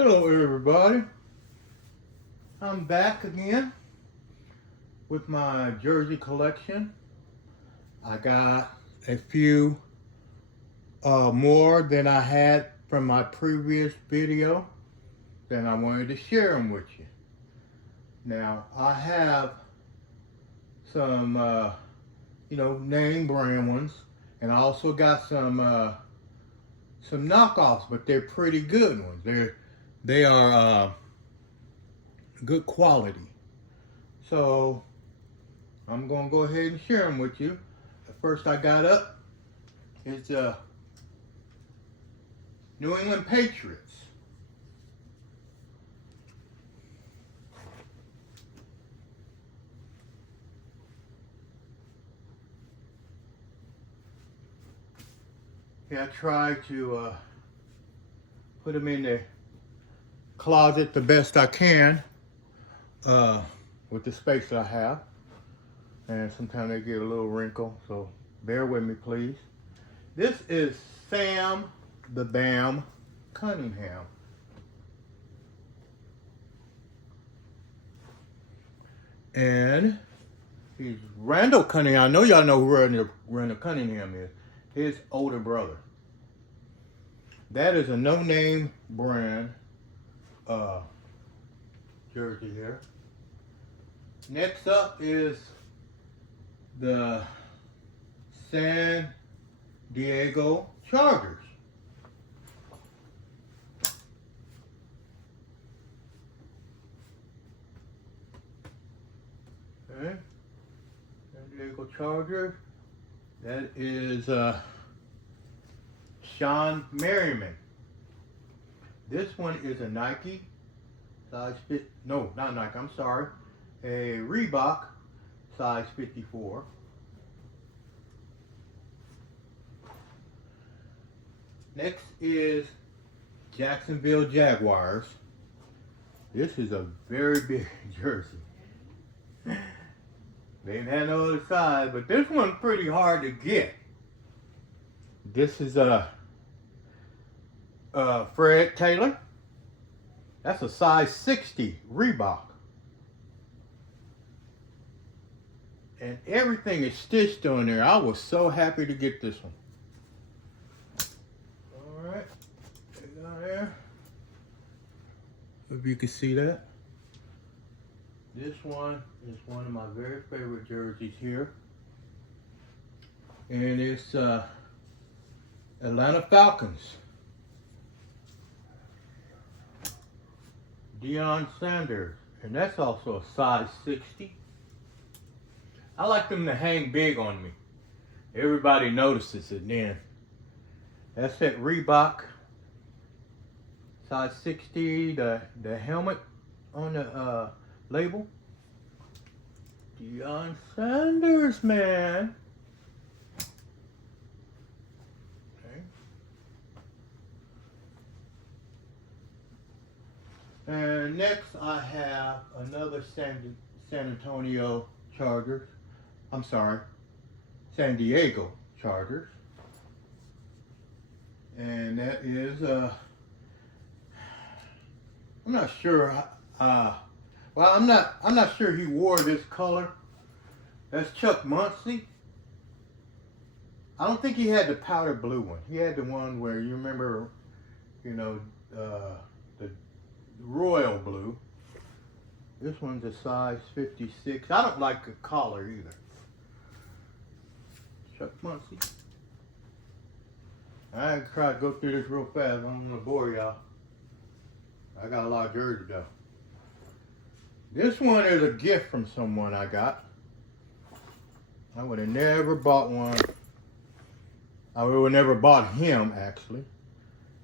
Hello everybody, I'm back again with my jersey collection. I got a few more than I had from my previous video, then I wanted to share them with you. Now I have some name brand ones, and I also got some knockoffs, but they're pretty good ones. They are good quality. So I'm gonna go ahead and share them with you. The first I got up is the New England Patriots. Yeah, I tried to put them in the closet the best I can with the space that I have. And sometimes they get a little wrinkle, so bear with me, please. This is Sam the Bam Cunningham. And he's Randall Cunningham. I know y'all know who Randall Cunningham is. His older brother. That is a no-name brand jersey here. Next up is the San Diego Chargers. Okay. San Diego Chargers. That is Sean Merriman. This one is a Nike size 50. No, not Nike. I'm sorry. A Reebok size 54. Next is Jacksonville Jaguars. This is a very big jersey. They ain't had no other size, but this one's pretty hard to get. This is Fred Taylor. That's a size 60 Reebok. And everything is stitched on there. I was so happy to get this one. Alright, check it out there. Hope you can see that. This one is one of my very favorite jerseys here. And it's Atlanta Falcons. Deion Sanders. And that's also a size 60. I like them to hang big on me. Everybody notices it then. That's that Reebok size 60, the helmet on the label. Deion Sanders, man. Okay. And next I have another San Antonio Chargers. I'm sorry, San Diego Chargers. And that is, I'm not sure, well, I'm not sure he wore this color. That's Chuck Muncie. I don't think he had the powder blue one. He had the one where you remember, the royal blue. This one's a size 56. I don't like the collar either. Chuck Muncie. I try to go through this real fast. I'm gonna bore y'all. I got a lot of jerseys though. This one is a gift from someone I got. I would have never bought one. I would have never bought him actually.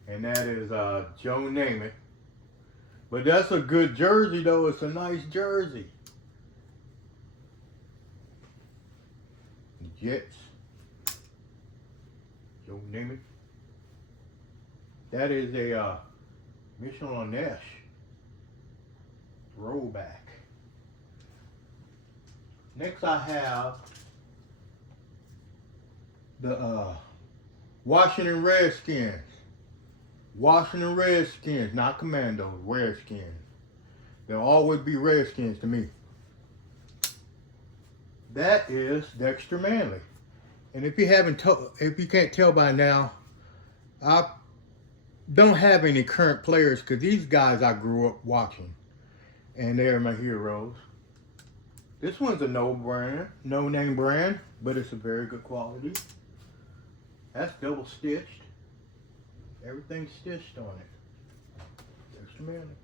And that is Joe Namath. But that's a good jersey though. It's a nice jersey. Jets. Joe Namath. That is a Michel Nash throwback. Next I have the Washington Redskins. Washington Redskins, not Commandos, Redskins. They'll always be Redskins to me. That is Dexter Manley. And if you can't tell by now, I don't have any current players because these guys I grew up watching, and they're my heroes. This one's a no name brand, but it's a very good quality. That's double stitched. Everything's stitched on it. Dexter Manley.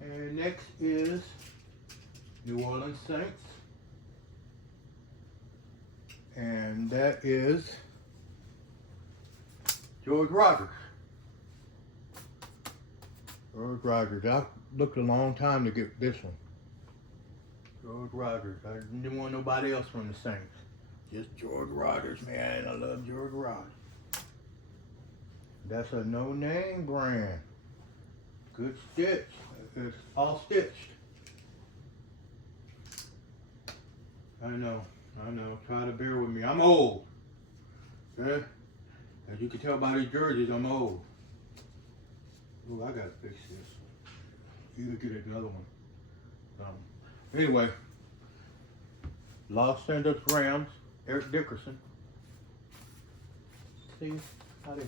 And next is New Orleans Saints. And that is George Rogers. George Rogers. I looked a long time to get this one. George Rogers. I didn't want nobody else from the Saints. Just George Rogers, man. I love George Rogers. That's a no-name brand. Good stitch. It's all stitched. I know. Try to bear with me. I'm old. Okay? As you can tell by these jerseys, I'm old. Oh, I gotta fix this. Either get another one. Anyway, Los Angeles Rams, Eric Dickerson. See how they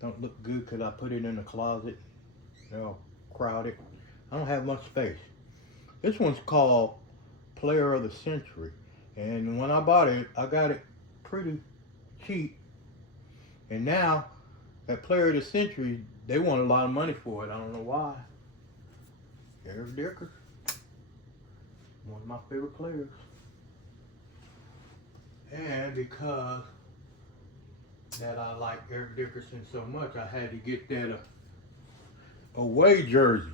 don't look good because I put it in the closet. They're all crowded. I don't have much space. This one's called Player of the Century. And when I bought it, I got it pretty cheap. And now, that Player of the Century, they want a lot of money for it. I don't know why. Eric Dickerson. One of my favorite players. And because that I like Eric Dickerson so much, I had to get that away jersey.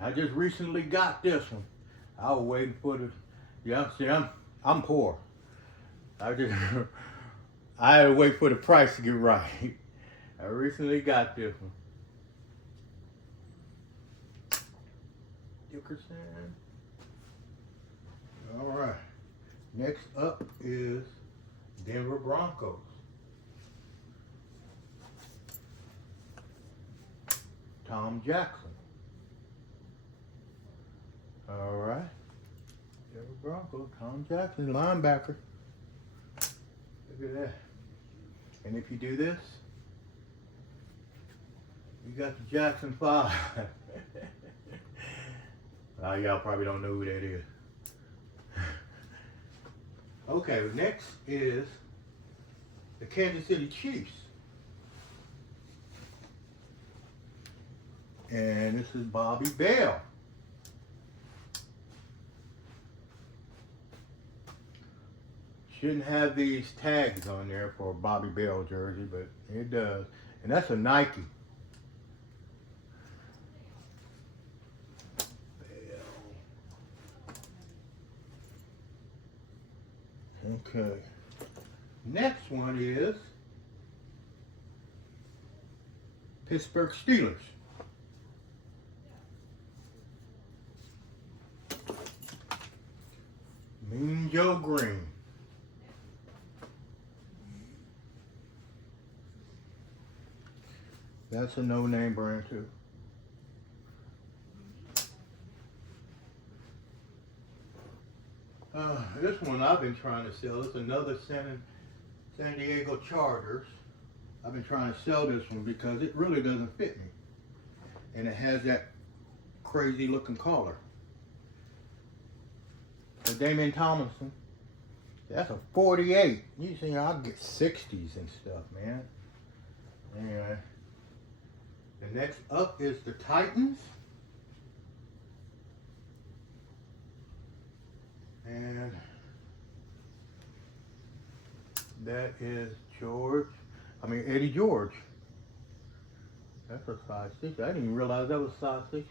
I just recently got this one. I was waiting for the, yeah, see, I'm poor. I had to wait for the price to get right. I recently got this one. Dickerson. All right. Next up is Denver Broncos. Tom Jackson. All right. Denver Broncos, Tom Jackson, linebacker. Look at that. And if you do this, you got the Jackson 5. Y'all probably don't know who that is. Okay, next is the Kansas City Chiefs. And this is Bobby Bell. Shouldn't have these tags on there for a Bobby Bell jersey, but it does. And that's a Nike. Okay. Next one is Pittsburgh Steelers. Mean Joe Green. That's a no-name brand too. This one I've been trying to sell. It's another San Diego Chargers. I've been trying to sell this one because it really doesn't fit me. And it has that crazy looking collar. The Damian Tomlinson. That's a 48. You see, I'll get 60s and stuff, man. Anyway. The next up is the Titans. And that is Eddie George. That's a size 60. I didn't even realize that was size 60.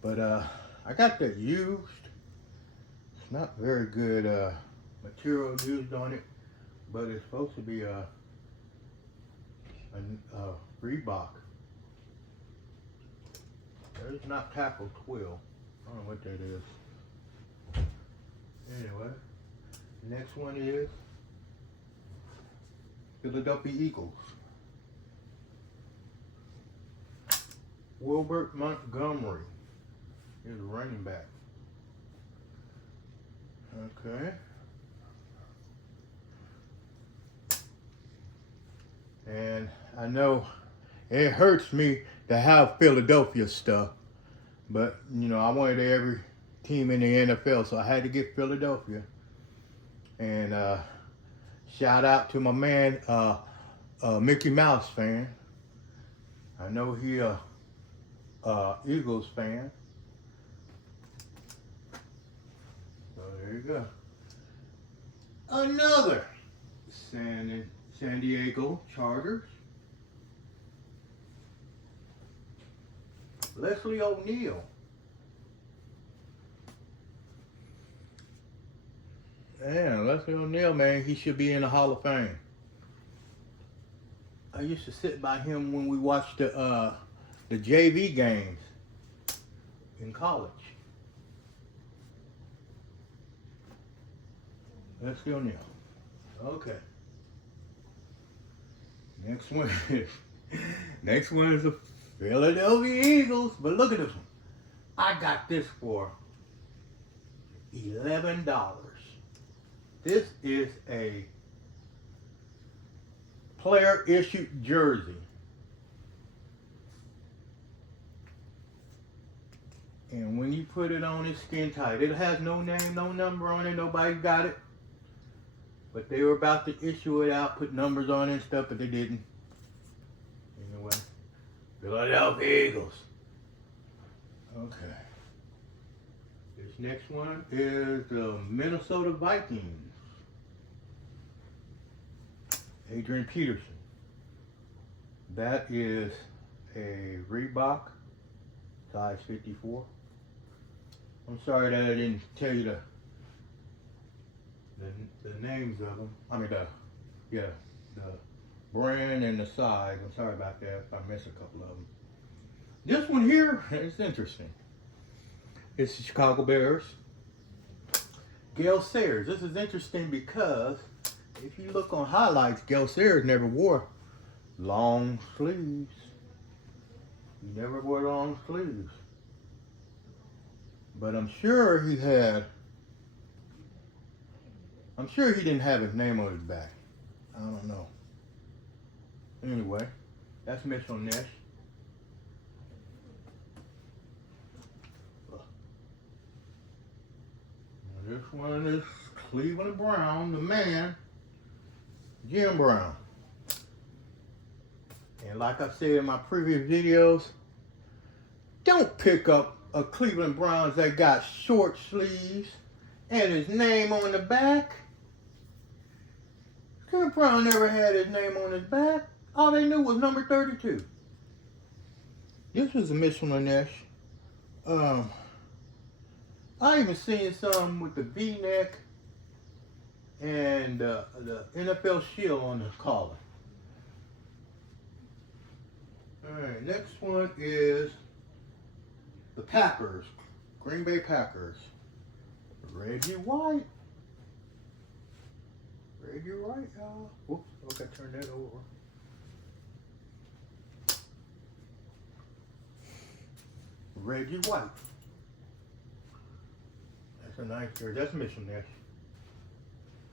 But I got that used. It's not very good material used on it, but it's supposed to be a Reebok. There's not tackle twill. I don't know what that is. Anyway, next one is Philadelphia Eagles. Wilbert Montgomery is running back. Okay. And I know it hurts me to have Philadelphia stuff, but you know, I wanted every team in the NFL, so I had to get Philadelphia. And shout out to my man, Mickey Mouse fan. I know he Eagles fan. So there you go. Another San Diego Chargers. Leslie O'Neal. Yeah, Leslie O'Neal, man, he should be in the Hall of Fame. I used to sit by him when we watched the JV games in college. Leslie O'Neal. Okay. Next one is the Philadelphia Eagles. But look at this one. I got this for $11. This is a player issued jersey. And when you put it on, it's skin tight. It has no name, no number on it. Nobody got it. But they were about to issue it out, put numbers on it and stuff, but they didn't. Anyway, Philadelphia Eagles. Okay. This next one is the Minnesota Vikings. Adrian Peterson. That is a Reebok, size 54. I'm sorry that I didn't tell you the names of them. I mean the brand and the size. I'm sorry about that if I missed a couple of them. This one here is interesting. It's the Chicago Bears. Gale Sayers. This is interesting because if you look on highlights, Gale Sayers never wore long sleeves. He never wore long sleeves. But I'm sure he didn't have his name on his back. I don't know. Anyway, that's Mitchell Ness. This one is Cleveland Brown, the man, Jim Brown. And like I said in my previous videos, don't pick up a Cleveland Browns that got short sleeves and his name on the back. Cleveland Brown never had his name on his back. All they knew was number 32. This was a Mitchell Ness. I even seen some with the V-neck and the NFL shield on the collar. Alright, next one is the Packers, Green Bay Packers. Reggie White. Reggie White, y'all. Whoops, okay, turn that over. Reggie White. That's a nice jersey. That's Mitchell Ness.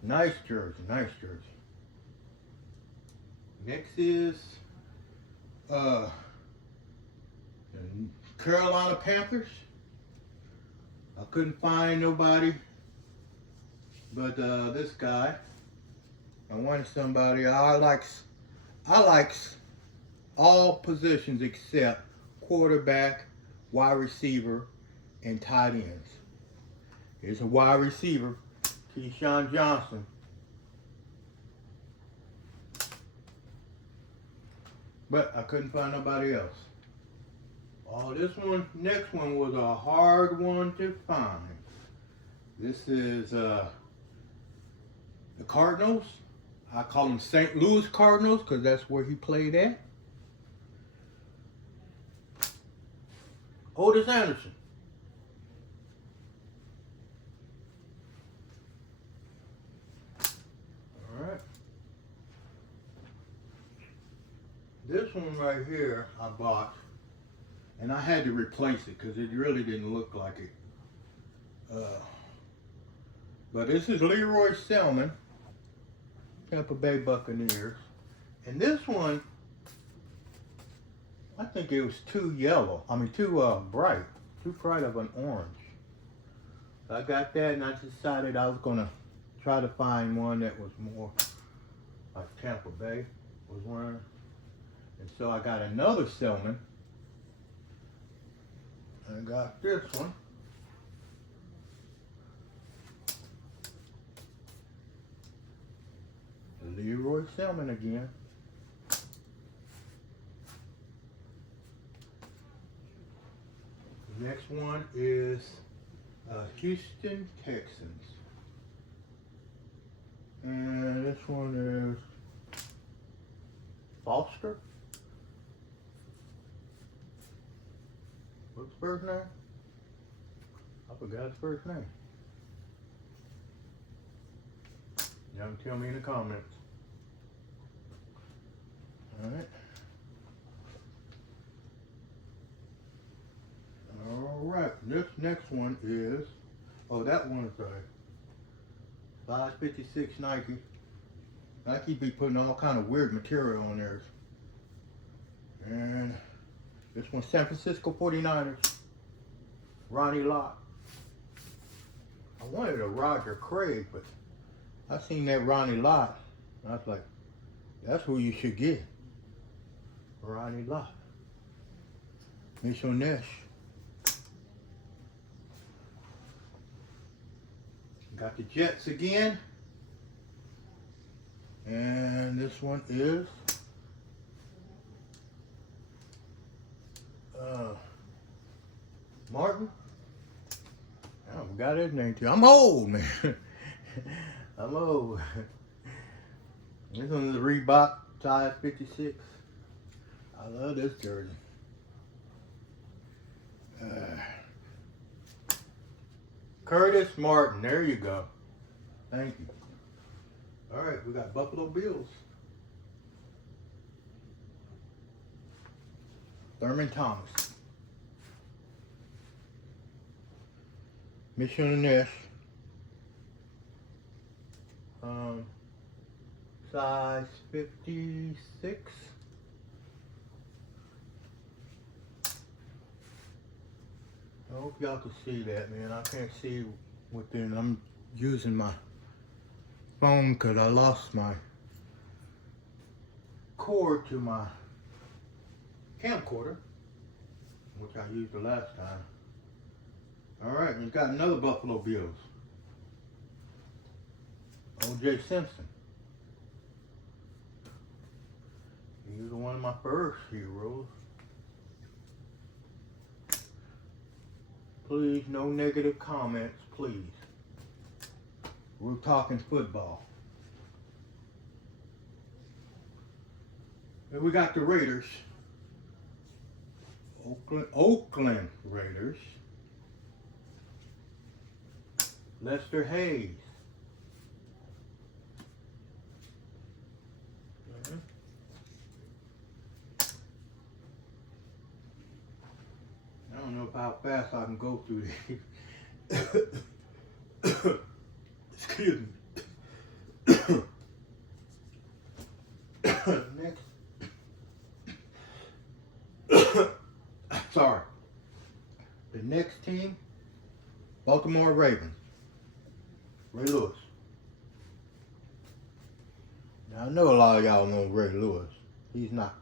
Nice jersey, nice jersey. Next is the Carolina Panthers. I couldn't find nobody but this guy. I wanted somebody. I likes all positions except quarterback, wide receiver, and tight ends. Here's a wide receiver, Keyshawn Johnson. But I couldn't find nobody else. Oh, this one, next one was a hard one to find. This is the Cardinals. I call them St. Louis Cardinals because that's where he played at. Otis Anderson. All right. This one right here I bought, and I had to replace it because it really didn't look like it. But this is Leroy Selman, Tampa Bay Buccaneers. And this one, I think it was too bright, too bright of an orange. I got that, and I decided I was gonna try to find one that was more like Tampa Bay was wearing. And so I got another Selman. I got this one. Leroy Selman again. The next one is Houston Texans. And this one is Foster. What's his first name? I forgot his first name. Y'all can tell me in the comments. Alright. Alright, this next one is, that one is a size 56 Nike. Nike be putting all kind of weird material on theirs. And this one's San Francisco 49ers. Ronnie Lott. I wanted a Roger Craig, but I seen that Ronnie Lott, and I was like, that's who you should get. Ronnie Lott. Mitchell Ness. Got the Jets again. And this one is Martin. I forgot his name too. I'm old, man. I'm old. This one is a Reebok size 56. I love this jersey. Curtis Martin. There you go. Thank you. All right, we got Buffalo Bills. Thurman Thomas. Mission Ness. Size 56. I hope y'all can see that, man. I can't see within. I'm using my phone because I lost my cord to my camcorder, which I used the last time. Alright, we've got another Buffalo Bills. O.J. Simpson. He was one of my first heroes. Please, no negative comments, please. We're talking football. And we got the Raiders. Oakland Raiders. Lester Hayes. I don't know how fast I can go through these. Excuse me. Next. Sorry. The next team, Baltimore Ravens. Ray Lewis. Now I know a lot of y'all know Ray Lewis. He's not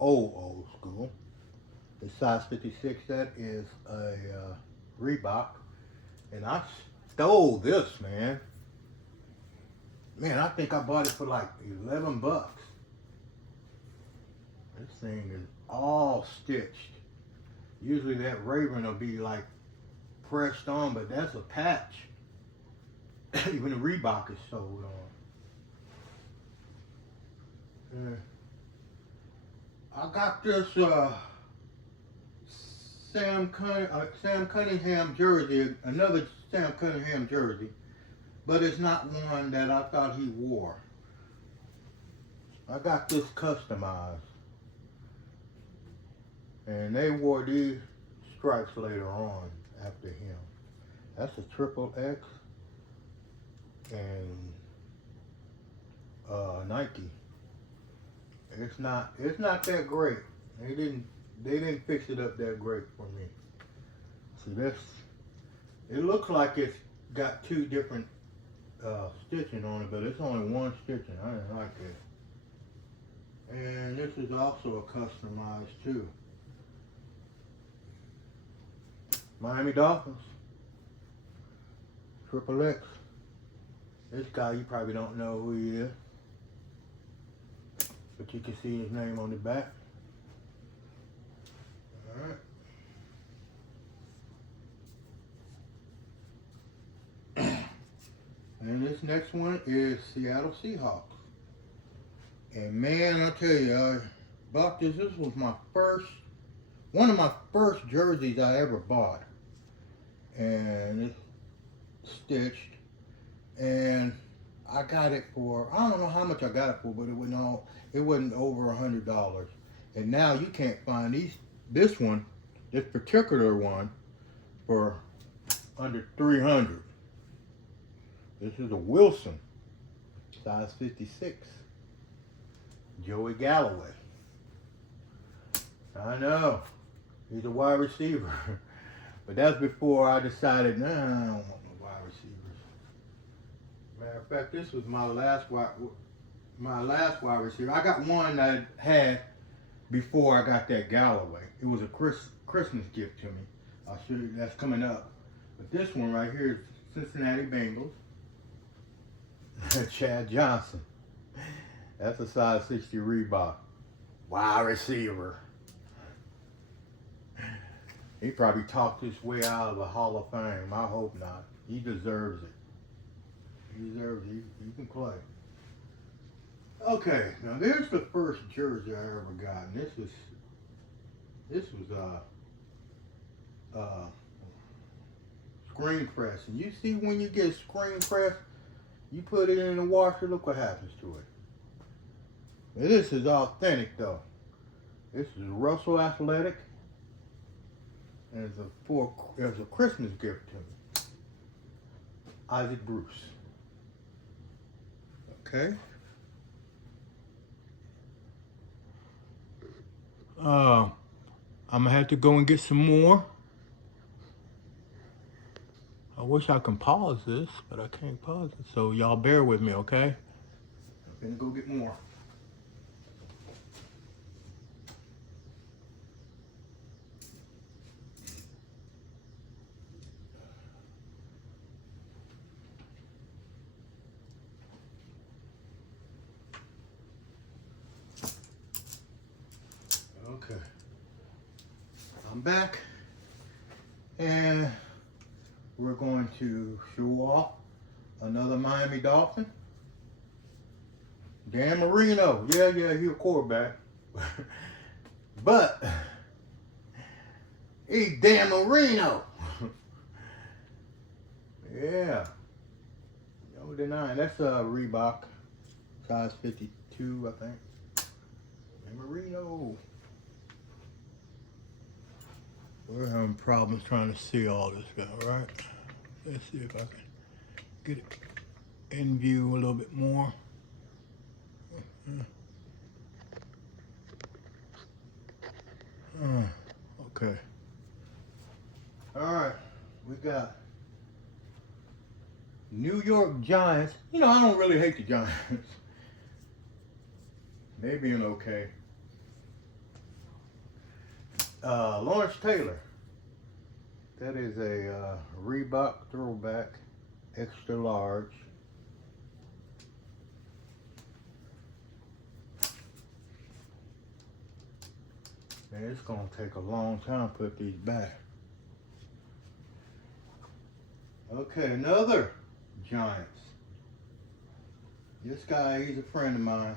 old school. The size 56, that is a Reebok. And I stole this, man. Man, I think I bought it for like 11 bucks. This thing is all stitched. Usually that Raven will be like pressed on, but that's a patch. Even the Reebok is sewed on. I got this Sam Cunningham jersey, another Sam Cunningham jersey, but it's not one that I thought he wore. I got this customized. And they wore these stripes later on after him. That's a triple X and Nike. It's not that great. They didn't fix it up that great for me. See this, it looks like it's got two different stitching on it, but it's only one stitching. I didn't like it. And this is also a customized too. Miami Dolphins, Triple X. This guy, you probably don't know who he is, but you can see his name on the back. All right. And this next one is Seattle Seahawks. And man, I tell you, I bought this. This was one of my first jerseys I ever bought. And it's stitched. And I got it for, I don't know how much I got it for, but it wasn't over $100. And now you can't find this particular one, for under $300. This is a Wilson, size 56. Joey Galloway. I know, he's a wide receiver. But that's before I decided, nah, I don't want no wide receivers. Matter of fact, this was my last wide receiver. I got one that I had before I got that Galloway. It was a Christmas gift to me. I'll show you, that's coming up. But this one right here is Cincinnati Bengals. Chad Johnson. That's a size 60 Reebok. Wide receiver. He probably talked his way out of the Hall of Fame. I hope not. He deserves it. He deserves it. He can play. Okay, now there's the first jersey I ever got. And this was screen press. And you see, when you get screen press, you put it in the washer, look what happens to it. Now, this is authentic though. This is Russell Athletic. And it was a Christmas gift to me. Isaac Bruce. Okay. I'm gonna have to go and get some more. I wish I can pause this, but I can't pause it. So y'all bear with me, okay? I'm gonna go get more. Okay. I'm back, and we're going to show off another Miami Dolphin. Dan Marino. Yeah, he's a quarterback. But he's Dan Marino. Yeah. No denying. That's a Reebok. Size 52, I think. Dan Marino. We're having problems trying to see all this guy, right? Let's see if I can get it in view a little bit more. Okay. All right, we got New York Giants. You know, I don't really hate the Giants. They being okay. Lawrence Taylor. That is a Reebok throwback, extra large. Man, it's gonna take a long time to put these back. Okay, another Giants. This guy, he's a friend of mine.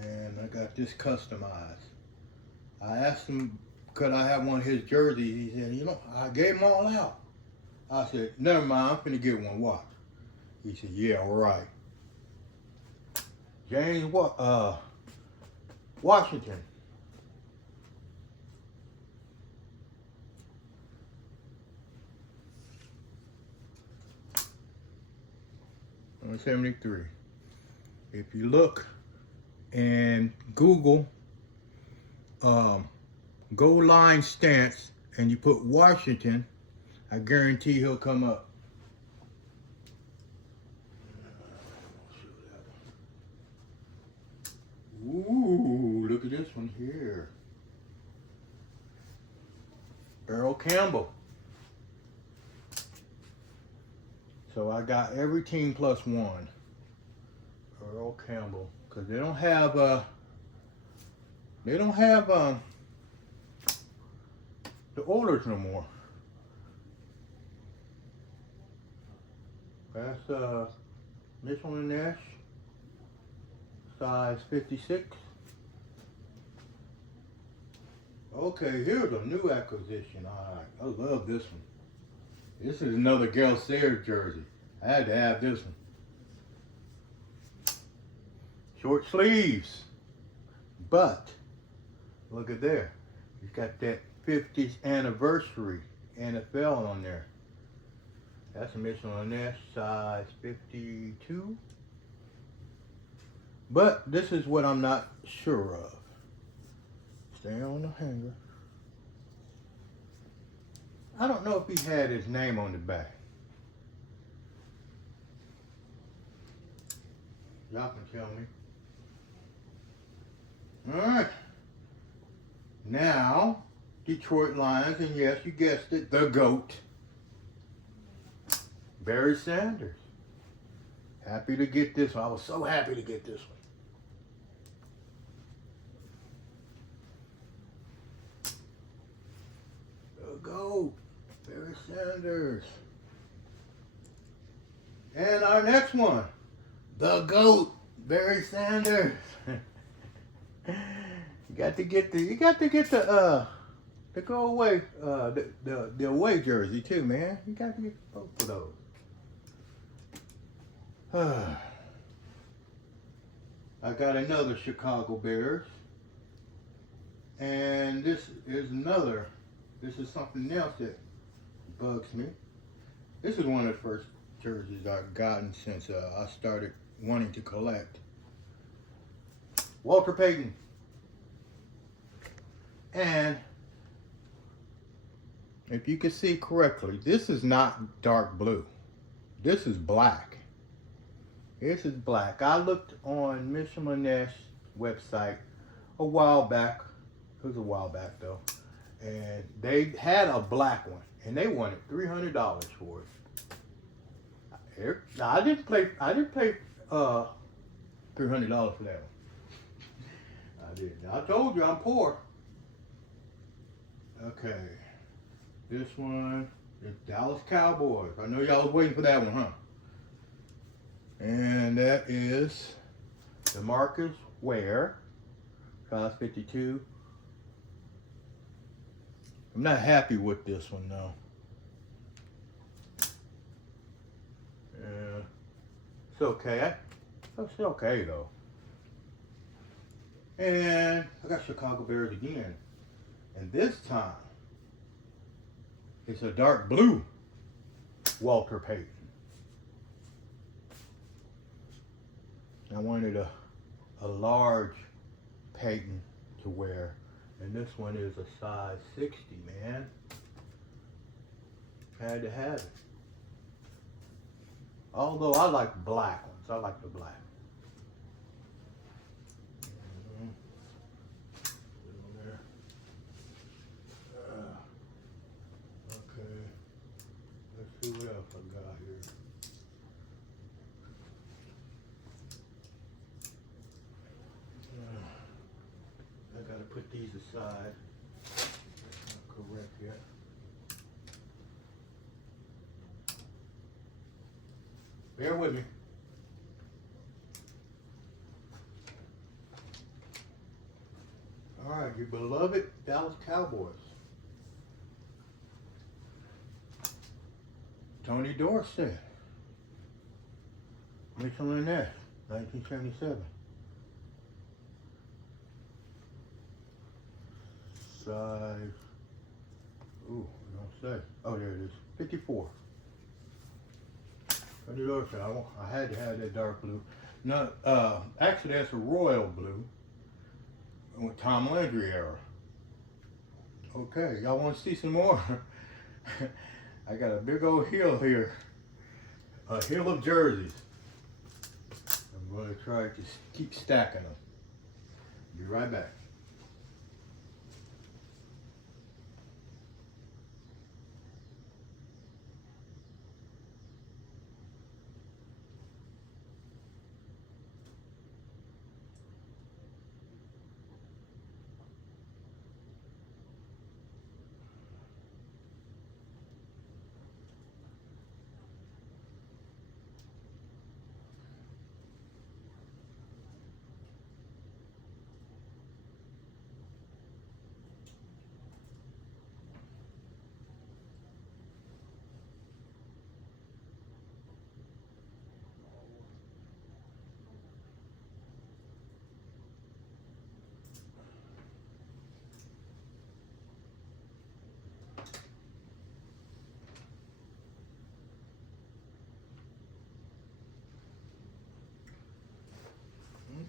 And I got this customized. I asked him, could I have one of his jerseys? He said, you know, I gave them all out. I said, never mind, I'm finna get one. Watch. He said, yeah, all right. James Washington. Number 73. If you look and Google goal line stance and you put Washington, I guarantee he'll come up. Ooh, look at this one here. Earl Campbell. So I got every team plus one. Earl Campbell, because they don't have the Oilers no more. That's Mitchell and Nash, size 56. Okay, here's a new acquisition. All right, I love this one. This is another Gale Sayers jersey. I had to have this one. Short sleeves, but look at there. He's got that 50th anniversary NFL on there. That's a Mitchell and Nash, size 52. But this is what I'm not sure of. Stay on the hanger. I don't know if he had his name on the back. Y'all can tell me. Alright. Now, Detroit Lions, and yes, you guessed it, the GOAT. Barry Sanders. Happy to get this one. I was so happy to get this one. The GOAT. Barry Sanders. And our next one. The GOAT. Barry Sanders. You got to get the go away the away jersey too, man. You got to get both of those. I got another Chicago Bears, and this is something else that bugs me. This is one of the first jerseys I've gotten since I started wanting to collect. Walter Payton. And if you can see correctly, this is not dark blue. This is black. This is black. I looked on Mitchell & Nash's website a while back. It was a while back though. And they had a black one. And they wanted $300 for it. Now, I didn't pay $300 for that one. I didn't. I told you I'm poor. Okay. This one is Dallas Cowboys. I know y'all was waiting for that one, huh? And that is DeMarcus Ware, size 52. I'm not happy with this one though. Yeah, it's okay. It's okay though. And I got Chicago Bears again. And this time, it's a dark blue Walter Payton. I wanted a large Payton to wear. And this one is a size 60, man. Had to have it. Although I like black ones. I like the black. Okay. Let's see what else I got here. I gotta put these aside. Not correct yet. Bear with me. All right, your beloved Dallas Cowboys. Tony Dorsett. Mitchell and Nash, 1977. Size, ooh, I don't say. Oh, there it is, 54. What did I say? I had to have that dark blue. No, actually that's a royal blue with Tom Landry era. Okay, y'all want to see some more? I got a big old hill here, a hill of jerseys. I'm going to try to keep stacking them. Be right back.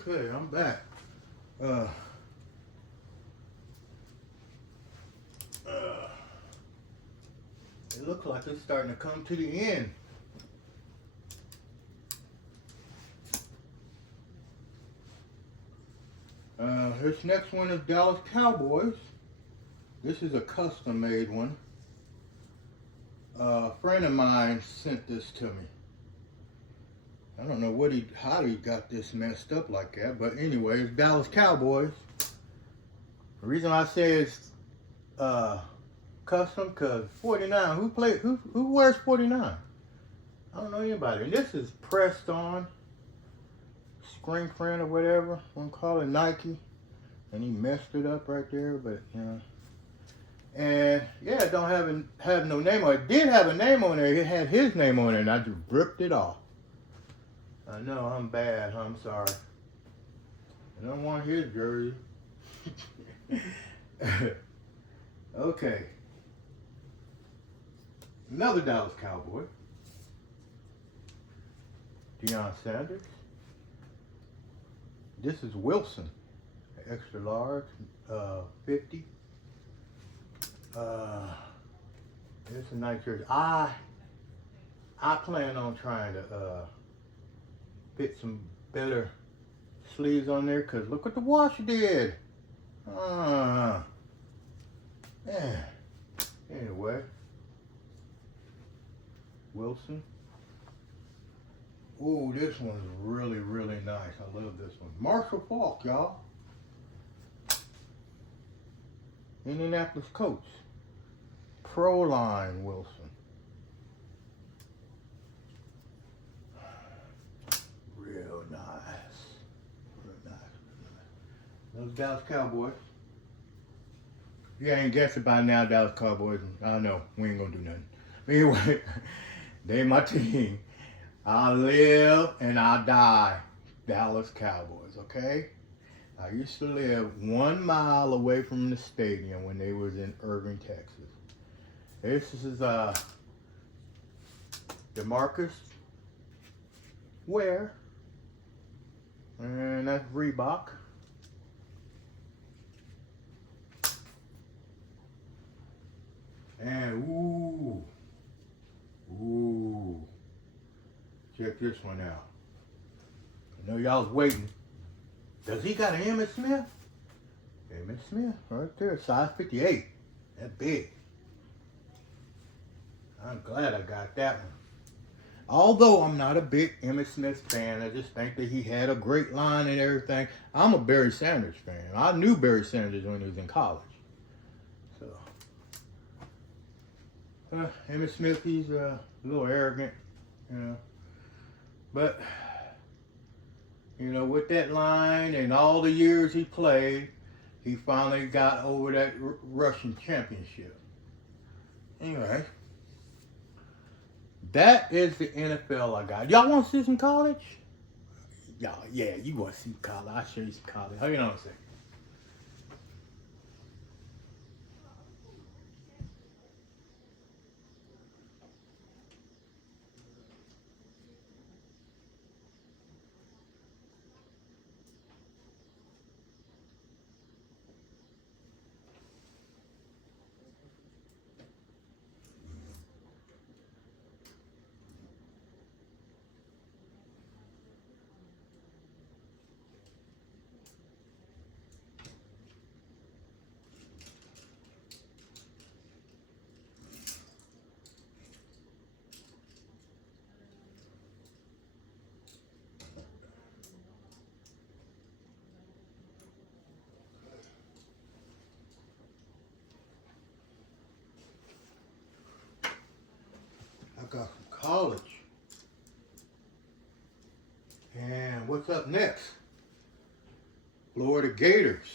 Okay, I'm back. Uh, it looks like it's starting to come to the end. This next one is Dallas Cowboys. This is a custom made one. A friend of mine sent this to me. I don't know how he got this messed up like that, but anyway, it's Dallas Cowboys. The reason I say it's custom, cause 49. Who wears 49? I don't know anybody. And this is pressed on, screen print or whatever. One call it Nike, and he messed it up right there. But you know, and yeah, it don't have no name on it. It did have a name on there. It had his name on it, and I just ripped it off. I know I'm bad. I'm sorry. I don't want his jersey. Okay. Another Dallas Cowboy. Deion Sanders. This is Wilson. Extra large. 50. It's a nice jersey. I plan on trying to fit some better sleeves on there, because look what the wash did. Yeah. Anyway, Wilson. Ooh, this one's really, really nice. I love this one. Marshall Faulk, y'all. Indianapolis Colts. Pro Line Wilson. Real nice. Real nice. Those Dallas Cowboys. You ain't guessing by now, Dallas Cowboys. I know, we ain't gonna do nothing. Anyway, they my team. I live and I die Dallas Cowboys, okay? I used to live 1 mile away from the stadium when they was in Irving, Texas. This is DeMarcus Ware, and that's Reebok. And ooh, check this one out. I know y'all was waiting. Does he got an Emmitt Smith? Emmitt Smith, right there, size 58. That's big. I'm glad I got that one. Although I'm not a big Emmitt Smith fan, I just think that he had a great line and everything. I'm a Barry Sanders fan. I knew Barry Sanders when he was in college. So, Emmitt Smith, he's a little arrogant, you know. But, you know, with that line and all the years he played, he finally got over that Russian championship. Anyway, that is the NFL I got. Y'all want to see some college? Y'all, yeah, you want to see college. I'll show you some college. Hold on a second. got some college. And what's up next? Florida Gators.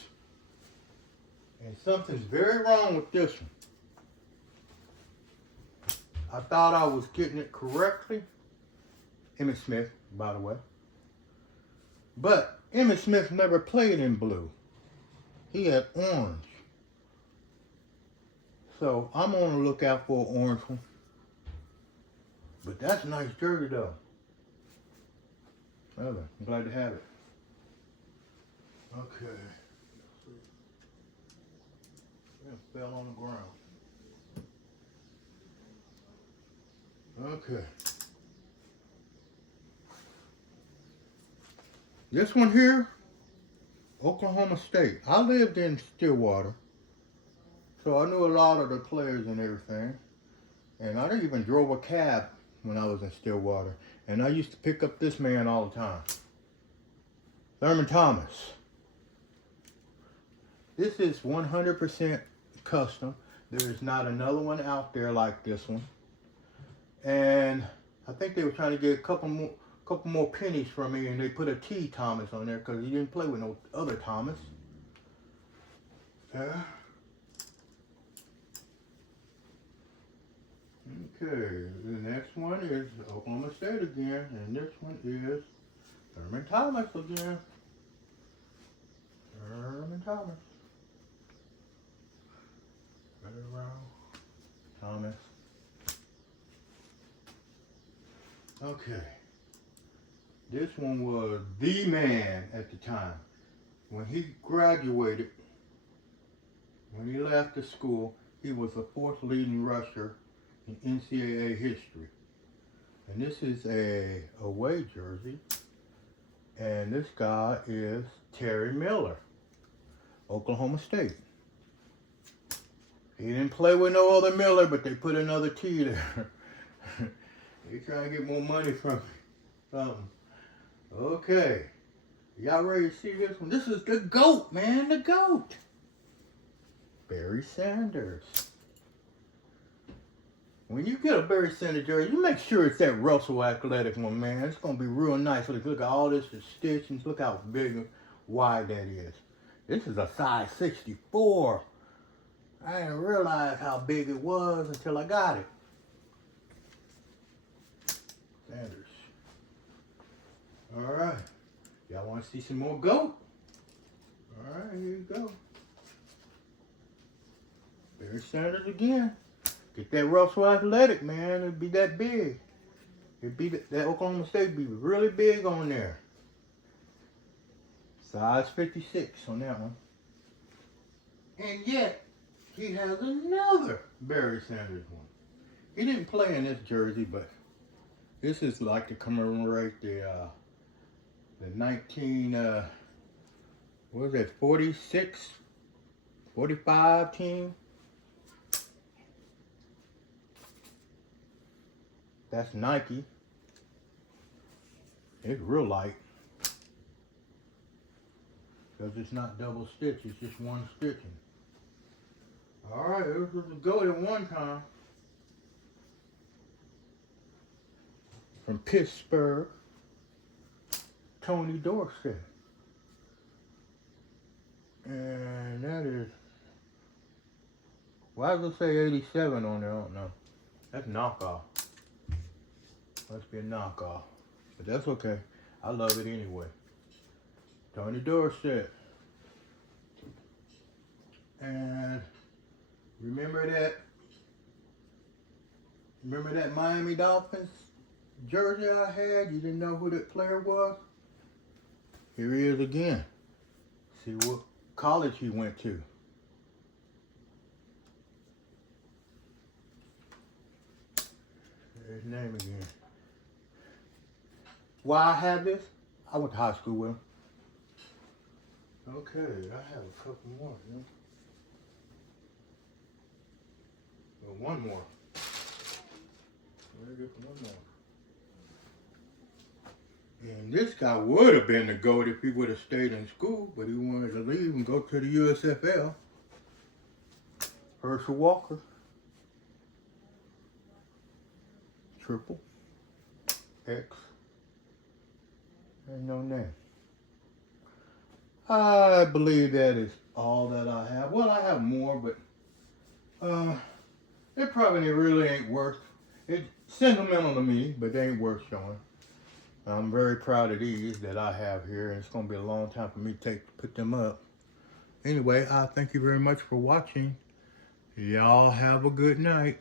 And something's very wrong with this one. I thought I was getting it correctly. Emmitt Smith, by the way. But Emmitt Smith never played in blue. He had orange. So I'm on the lookout for an orange one. But that's a nice jersey though. I'm glad to have it. Okay. It fell on the ground. Okay. This one here, Oklahoma State. I lived in Stillwater, so I knew a lot of the players and everything. And I even drove a cab when I was in Stillwater. And I used to pick up this man all the time. Thurman Thomas. This is 100% custom. There is not another one out there like this one. And I think they were trying to get a couple more pennies from me, and they put a T Thomas on there because he didn't play with no other Thomas. Okay, the next one is Oklahoma State again, and this one is Thurman Thomas again. Thurman Thomas. Right around Thomas. Okay. This one was the man at the time. When he graduated, when he left the school, he was the 4th leading rusher in NCAA history. And this is a away jersey. And this guy is Terry Miller, Oklahoma State. He didn't play with no other Miller, but they put another T there. They trying to get more money from me. Something. Okay. Y'all ready to see this one? This is the GOAT, man. The GOAT. Barry Sanders. When you get a Barry Sanders jersey, you make sure it's that Russell Athletic one, man. It's going to be real nice. Look at all this stitchings. Look how big and wide that is. This is a size 64. I didn't realize how big it was until I got it. Sanders. All right. Y'all want to see some more GOAT? All right, here you go. Barry Sanders again. Get that Russell Athletic, man. It'd be that big. It'd be that Oklahoma State be really big on there. Size 56 on that one. And yet, he has another Barry Sanders one. He didn't play in this jersey, but this is like to commemorate the 46, 45 team. That's Nike. It's real light. Because it's not double stitch, it's just one stitching. Alright, this was a GOAT at one time. From Pittsburgh, Tony Dorsett. And that is, why does it say 87 on there? I don't know. That's knockoff. Must be a knockoff. But that's okay. I love it anyway. Tony Dorsett. And remember that Miami Dolphins jersey I had? You didn't know who that player was? Here he is again. See what college he went to. There's his name again. Why I have this? I went to high school with him. Okay, I have a couple more. Yeah? Well, one more. Let me get one more. And this guy would have been the GOAT if he would have stayed in school, but he wanted to leave and go to the USFL. Herschel Walker. triple X, and no name. I believe that is all that I have. Well, I have more, but it probably really ain't worth. It's sentimental to me, but they ain't worth showing. I'm very proud of these that I have here, and it's gonna be a long time for me to put them up. Anyway, I thank you very much for watching. Y'all have a good night.